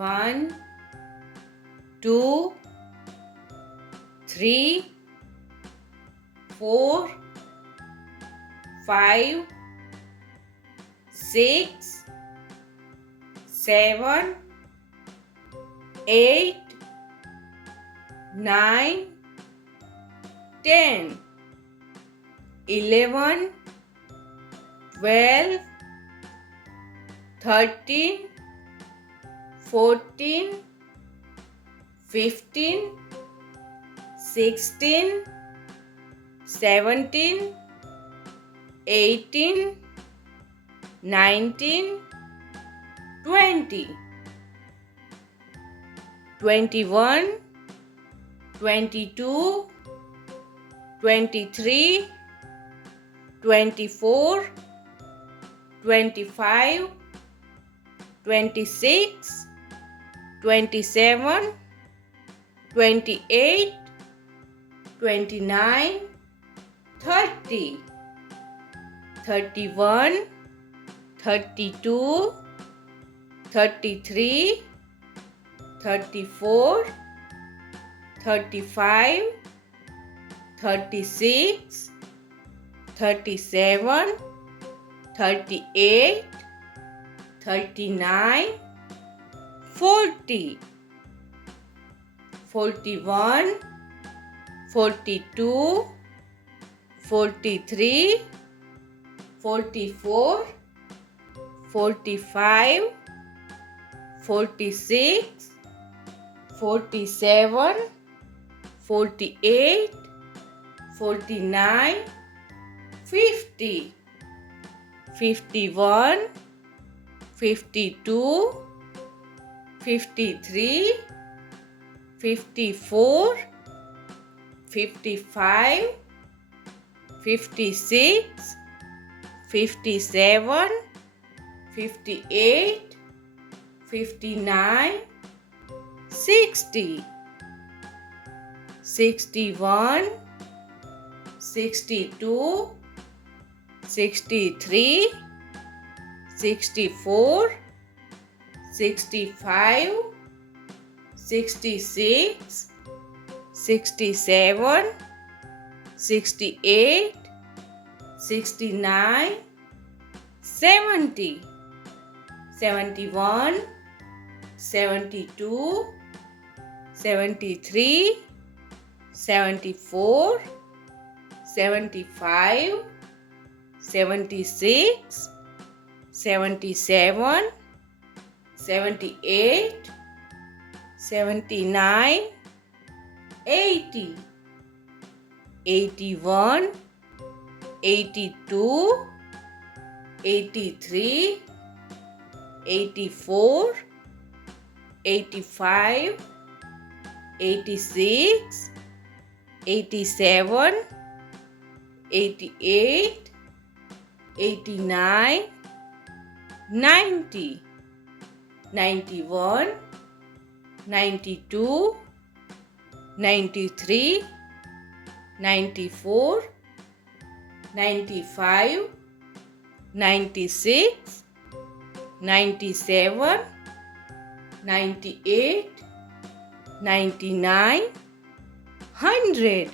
1, 2, 3, 4, 5, 6, 7, 8, 9, 10, 11, 12, 13, 14, 15, 16, 17, 18, 19, 20, 21, 22, 23, 24, 25, 26, 27, 28, 29, 30, 31, 32, 33, 34, 35, 36, 37, 38, 39, 40, 41, 42, 43, 44, 45, 46, 47, 48, 49, 50, 51, 52, 53, 54, 55, 56, 57, 58, 59, 60, 61, 62, 63, 64, 65, 66, 67, 68, 69, 70, 71, 72, 73, 74, 75, 76, 77, 78, 79, 80, 81, 82, 83, 84, 85, 86, 87, 88, 89, 90, 91, 92, 93, 94, 95, 96, 97, 98, 99, 100.